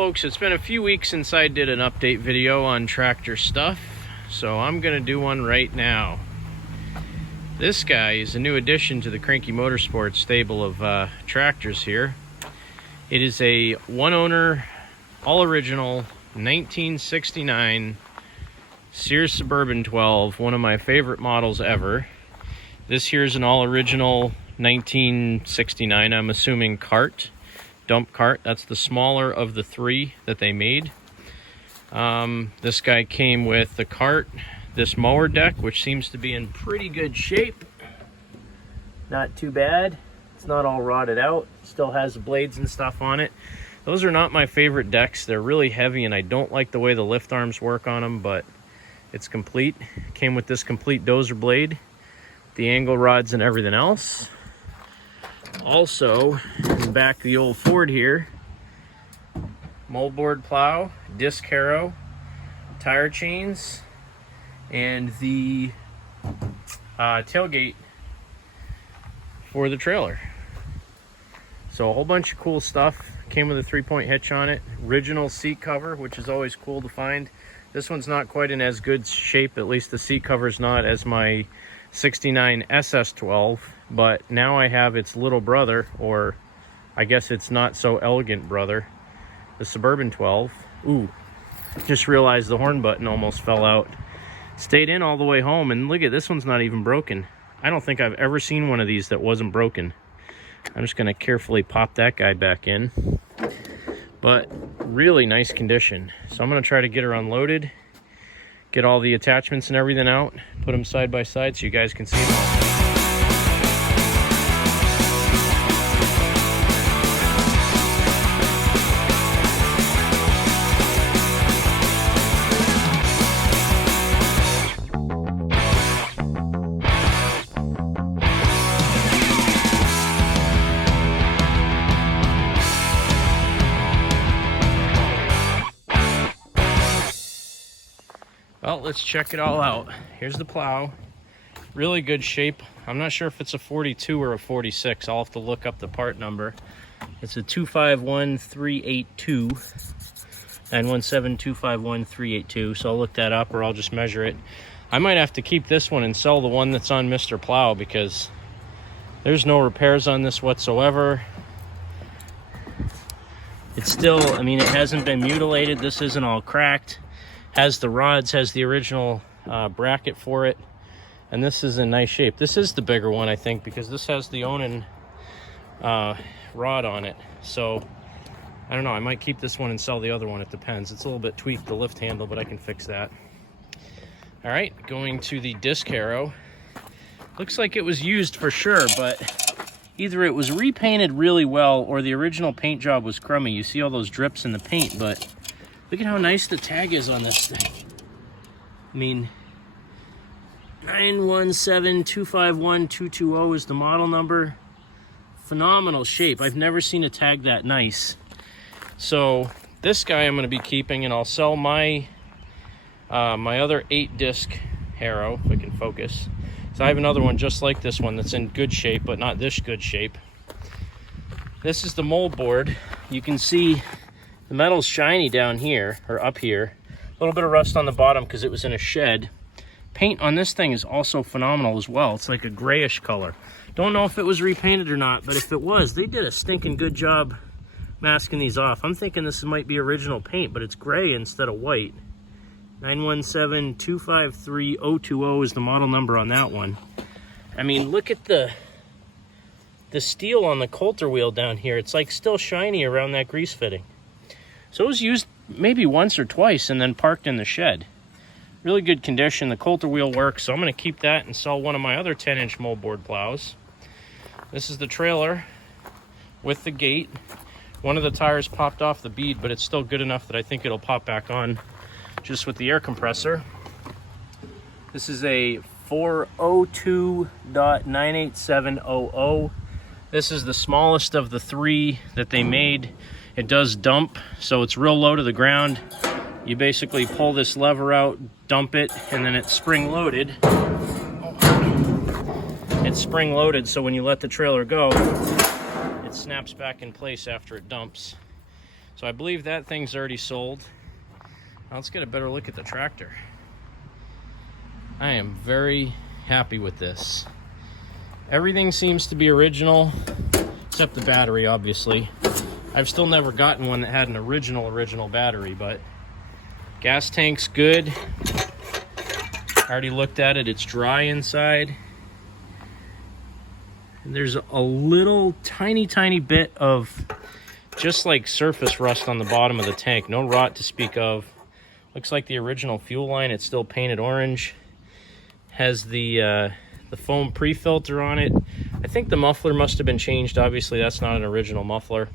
folks, it's been a few weeks since I did an update video on tractor stuff, so I'm gonna do one right now. This guy is a new addition to the Cranky Motorsports stable of tractors here. It is a one-owner, all-original 1969 Sears Suburban 12, one of my favorite models ever. This here is an all-original 1969, I'm assuming, cart. Dump cart. That's the smaller of the three that they made. This guy came with the cart, this mower deck, which seems to be in pretty good shape. Not too bad. It's not all rotted out. Still has blades and stuff on it. Those are not my favorite decks. They're really heavy and I don't like the way the lift arms work on them, but it's complete. Came with this complete dozer blade, the angle rods and everything else. Also, in the back of the old Ford here, moldboard plow, disc harrow, tire chains, and the tailgate for the trailer. So a whole bunch of cool stuff. Came with a 3-point hitch on it. Original seat cover, which is always cool to find. This one's not quite in as good shape, at least the seat cover's not, as my 69 SS12, but now I have its little brother, or I guess it's not so elegant brother, the Suburban 12. Ooh, just realized the horn button almost fell out. Stayed in all the way home, and look at this one's not even broken. I don't think I've ever seen one of these that wasn't broken. I'm just gonna carefully pop that guy back in, but really nice condition. So I'm gonna try to get her unloaded, get all the attachments and everything out, put them side by side so you guys can see them all. Well, let's check it all out. Here's the plow. Really good shape. I'm not sure if it's a 42 or a 46. I'll have to look up the part number. It's a 251382. 917251382. So I'll look that up, or I'll just measure it. I might have to keep this one and sell the one that's on Mr. Plow, because there's no repairs on this whatsoever. It's still, I mean, it hasn't been mutilated. This isn't all cracked. Has the rods, has the original bracket for it, and this is in nice shape. This is the bigger one, I think, because this has the Onan rod on it. So I don't know, I might keep this one and sell the other one. It depends. It's a little bit tweaked, the lift handle, but I can fix that. All right, going to the disc harrow. Looks like it was used for sure, but either it was repainted really well or the original paint job was crummy. You see all those drips in the paint, but look at how nice the tag is on this thing. I mean, 917251220 is the model number. Phenomenal shape. I've never seen a tag that nice. So this guy I'm going to be keeping, and I'll sell my my other 8-disc harrow, if I can focus. So I have another one just like this one that's in good shape, but not this good shape. This is the mold board. You can see the metal's shiny down here, or up here. A little bit of rust on the bottom because it was in a shed. Paint on this thing is also phenomenal as well. It's like a grayish color. Don't know if it was repainted or not, but if it was, they did a stinking good job masking these off. I'm thinking this might be original paint, but it's gray instead of white. 917253020 is the model number on that one. I mean, look at the steel on the coulter wheel down here. It's like still shiny around that grease fitting. So it was used maybe once or twice and then parked in the shed. Really good condition. The coulter wheel works, so I'm going to keep that and sell one of my other 10-inch moldboard plows. This is the trailer with the gate. One of the tires popped off the bead, but it's still good enough that I think it'll pop back on just with the air compressor. This is a 402.98700. This is the smallest of the three that they made. It does dump, so it's real low to the ground. You basically pull this lever out, dump it, and then it's spring loaded. It's spring loaded, so when you let the trailer go, it snaps back in place after it dumps. So I believe that thing's already sold. Now let's get a better look at the tractor. I am very happy with this. Everything seems to be original, except the battery, obviously. I've still never gotten one that had an original battery, but gas tank's good. I already looked at it. It's dry inside. And there's a little tiny bit of just like surface rust on the bottom of the tank. No rot to speak of. Looks like the original fuel line. It's still painted orange. Has the foam pre-filter on it. I think the muffler must have been changed. Obviously, that's not an original muffler.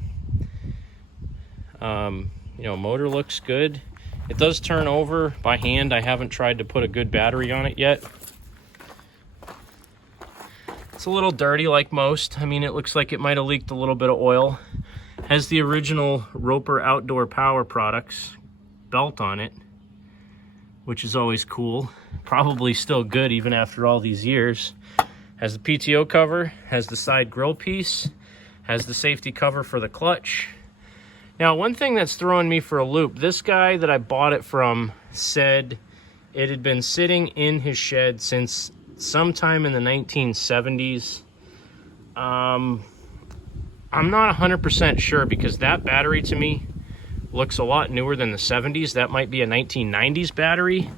You know, motor looks good. It does turn over by hand. I haven't tried to put a good battery on it yet. It's a little dirty like most. I mean, it looks like it might have leaked a little bit of oil. Has the original Roper Outdoor Power Products belt on it, which is always cool. Probably still good even after all these years. Has the PTO cover, has the side grill piece, has the safety cover for the clutch. Now, one thing that's throwing me for a loop, this guy that I bought it from said it had been sitting in his shed since sometime in the 1970s. I'm not 100% sure, because that battery to me looks a lot newer than the 70s. That might be a 1990s battery.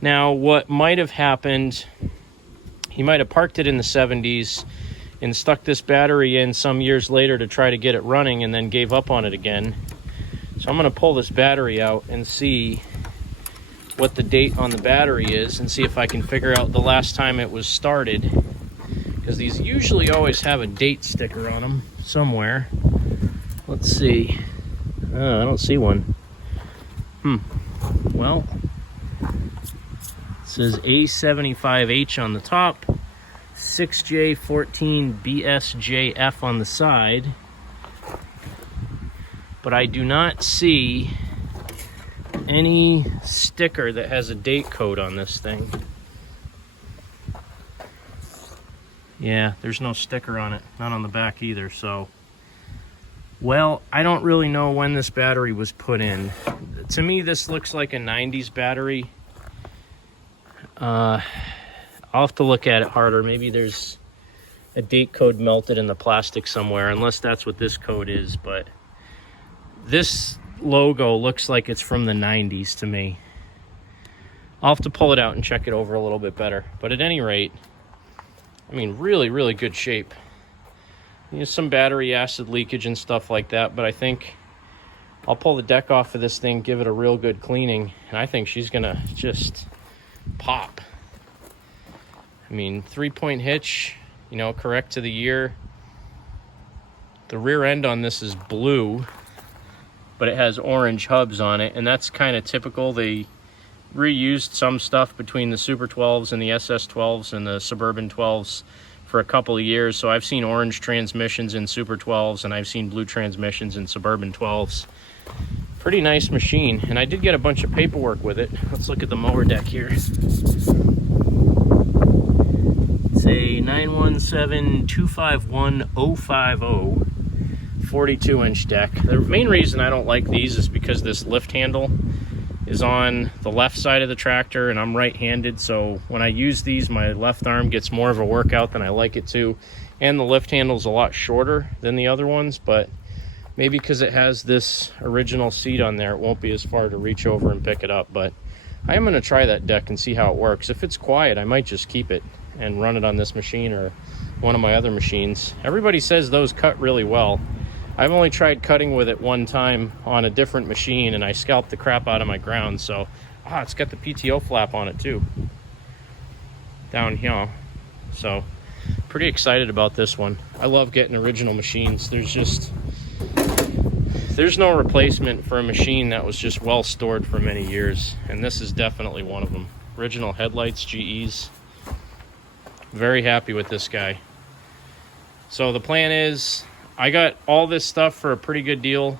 Now, what might have happened, he might have parked it in the 70s and stuck this battery in some years later to try to get it running, and then gave up on it again. So I'm going to pull this battery out and see what the date on the battery is, and see if I can figure out the last time it was started, because these usually always have a date sticker on them somewhere. Let's see. I don't see one. Well, it says A75H on the top, 6J14BSJF on the side, but I do not see any sticker that has a date code on this thing. Yeah, there's no sticker on it, not on the back either. So, well, I don't really know when this battery was put in. To me, this looks like a 90s battery. I'll have to look at it harder. Maybe there's a date code melted in the plastic somewhere, unless that's what this code is. But this logo looks like it's from the 90s to me. I'll have to pull it out and check it over a little bit better. But at any rate, I mean, really good shape. There's some battery acid leakage and stuff like that, but I think I'll pull the deck off of this thing, give it a real good cleaning, and I think she's gonna just pop. I mean, 3-point hitch, you know, correct to the year. The rear end on this is blue, but it has orange hubs on it, and that's kind of typical. They reused some stuff between the Super 12s and the SS 12s and the Suburban 12s for a couple of years. So I've seen orange transmissions in Super 12s, and I've seen blue transmissions in Suburban 12s. Pretty nice machine, and I did get a bunch of paperwork with it. Let's look at the mower deck here. It's a 917-251-050 42-inch deck. The main reason I don't like these is because this lift handle is on the left side of the tractor, and I'm right-handed, so when I use these, my left arm gets more of a workout than I like it to, and the lift handle is a lot shorter than the other ones, but maybe because it has this original seat on there, it won't be as far to reach over and pick it up. But I am going to try that deck and see how it works. If it's quiet, I might just keep it and run it on this machine or one of my other machines. Everybody says those cut really well. I've only tried cutting with it one time on a different machine, and I scalped the crap out of my ground. So, it's got the PTO flap on it too, down here. So, pretty excited about this one. I love getting original machines. There's no replacement for a machine that was just well stored for many years, and this is definitely one of them. Original headlights, GEs. Very happy with this guy. So the plan is, I got all this stuff for a pretty good deal.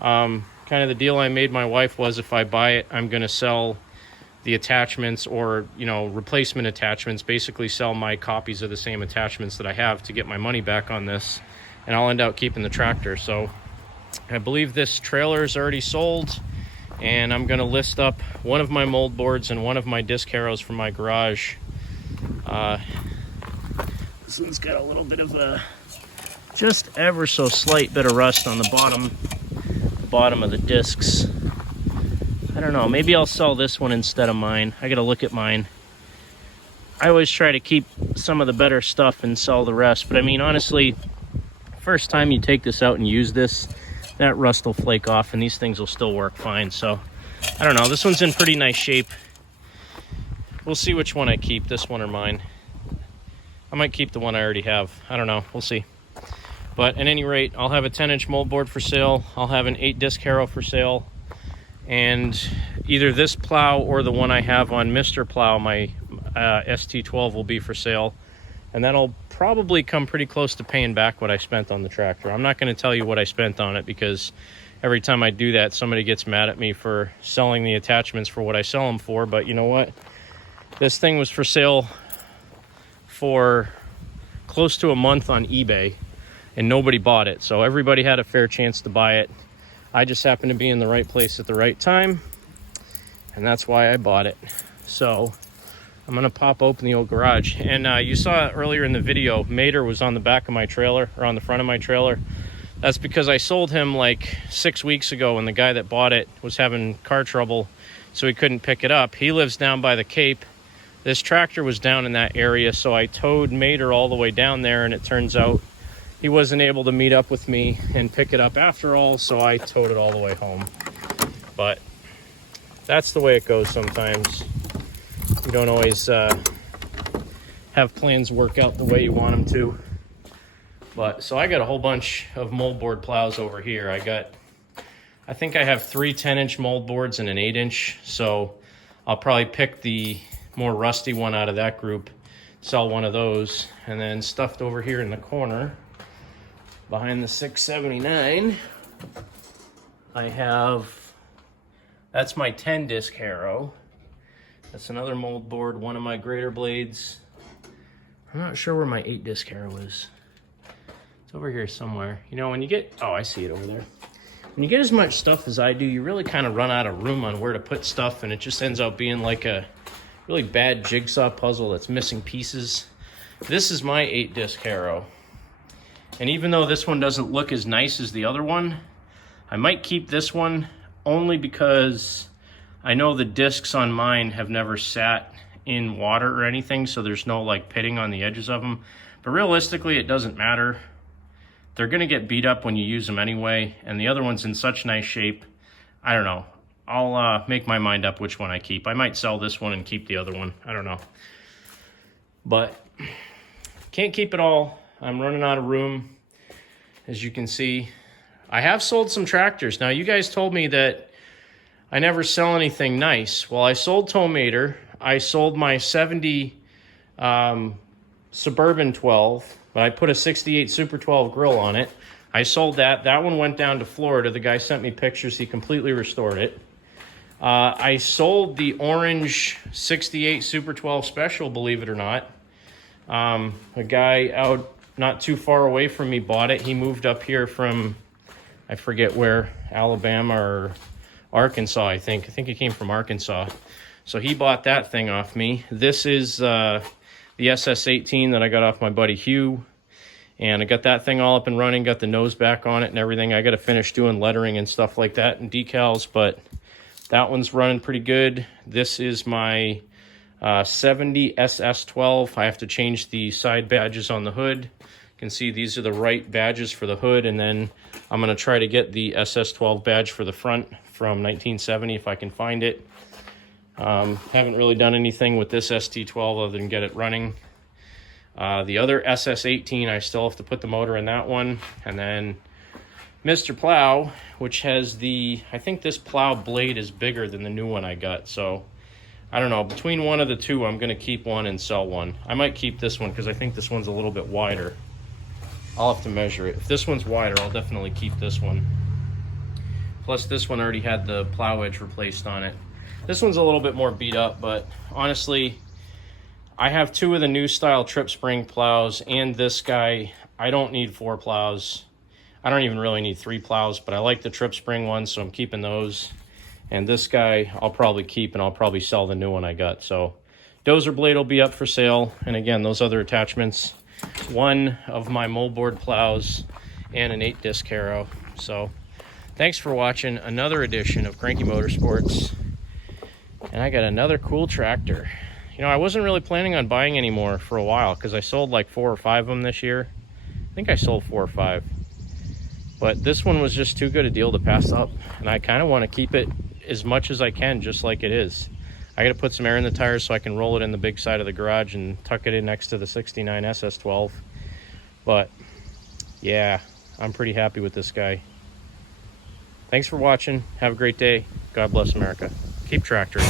Kind of the deal I made my wife was, if I buy it, I'm going to sell the attachments, or, you know, replacement attachments, basically sell my copies of the same attachments that I have to get my money back on this, and I'll end up keeping the tractor. So I believe this trailer is already sold, and I'm going to list up one of my mold boards and one of my disc harrows from my garage. This one's got a little bit of a just ever so slight bit of rust on the bottom of the discs. I don't know, maybe I'll sell this one instead of mine. I gotta look at mine. I always try to keep some of the better stuff and sell the rest, but I mean, honestly, first time you take this out and use this, that rust will flake off and these things will still work fine. So I don't know, this one's in pretty nice shape. We'll see which one I keep, this one or mine. I might keep the one I already have. I don't know, we'll see. But at any rate, I'll have a 10-inch mold board for sale. I'll have an 8-disc harrow for sale. And either this plow or the one I have on Mr. Plow, my ST12, will be for sale. And that'll probably come pretty close to paying back what I spent on the tractor. I'm not going to tell you what I spent on it, because every time I do that, somebody gets mad at me for selling the attachments for what I sell them for. But you know what? This thing was for sale for close to a month on eBay, and nobody bought it. So everybody had a fair chance to buy it. I just happened to be in the right place at the right time, and that's why I bought it. So I'm gonna pop open the old garage. And you saw earlier in the video, Mater was on the back of my trailer, or on the front of my trailer. That's because I sold him like 6 weeks ago, and the guy that bought it was having car trouble, so he couldn't pick it up. He lives down by the Cape. This tractor was down in that area, so I towed Mater all the way down there, and it turns out he wasn't able to meet up with me and pick it up after all, so I towed it all the way home. But that's the way it goes sometimes. You don't always have plans work out the way you want them to. But so I got a whole bunch of mold board plows over here. I think I have 3 10-inch mold boards and an 8-inch, so I'll probably pick the more rusty one out of that group, sell one of those. And then stuffed over here in the corner behind the 679, I have, that's my 10-disc harrow. That's another mold board, one of my grater blades. I'm not sure where my 8-disc harrow is. It's over here somewhere. You know, when you get, oh, I see it over there. When you get as much stuff as I do, you really kind of run out of room on where to put stuff, and it just ends up being like a really bad jigsaw puzzle that's missing pieces. This is my 8-disc harrow. And even though this one doesn't look as nice as the other one, I might keep this one only because I know the discs on mine have never sat in water or anything, so there's no like pitting on the edges of them. But realistically, it doesn't matter. They're gonna get beat up when you use them anyway, and the other one's in such nice shape. I don't know. I'll make my mind up which one I keep. I might sell this one and keep the other one. I don't know. But can't keep it all. I'm running out of room, as you can see. I have sold some tractors. Now, you guys told me that I never sell anything nice. Well, I sold Tow Mater. I sold my 70 Suburban 12, but I put a 68 Super 12 grill on it. I sold that. That one went down to Florida. The guy sent me pictures. He completely restored it. I sold the orange 68 Super 12 Special, believe it or not. A guy out not too far away from me bought it. He moved up here from, I forget where, Alabama or Arkansas, I think. I think he came from Arkansas. So he bought that thing off me. This is the SS18 that I got off my buddy Hugh. And I got that thing all up and running, got the nose back on it and everything. I got to finish doing lettering and stuff like that and decals, but that one's running pretty good. This is my 70 SS12. I have to change the side badges on the hood. You can see these are the right badges for the hood, and then I'm going to try to get the SS12 badge for the front from 1970 if I can find it. Haven't really done anything with this ST12 other than get it running. The other SS18, I still have to put the motor in that one. And then Mr. Plow, which has the, I think this plow blade is bigger than the new one I got. So I don't know, between one of the two, I'm going to keep one and sell one. I might keep this one because I think this one's a little bit wider. I'll have to measure it. If this one's wider, I'll definitely keep this one. Plus this one already had the plow edge replaced on it. This one's a little bit more beat up, but honestly, I have 2 of the new style trip spring plows and this guy. I don't need 4 plows. I don't even really need 3 plows, but I like the trip spring ones, so I'm keeping those. And this guy I'll probably keep, and I'll probably sell the new one I got. So dozer blade will be up for sale. And again, those other attachments, one of my moldboard plows and an 8-disc harrow. So thanks for watching another edition of Cranky Motorsports. And I got another cool tractor. You know, I wasn't really planning on buying any more for a while because I sold like 4 or 5 of them this year. I think I sold 4 or 5. But this one was just too good a deal to pass up. And I kind of want to keep it as much as I can, just like it is. I got to put some air in the tires so I can roll it in the big side of the garage and tuck it in next to the 69 SS12. But yeah, I'm pretty happy with this guy. Thanks for watching. Have a great day. God bless America. Keep tractoring.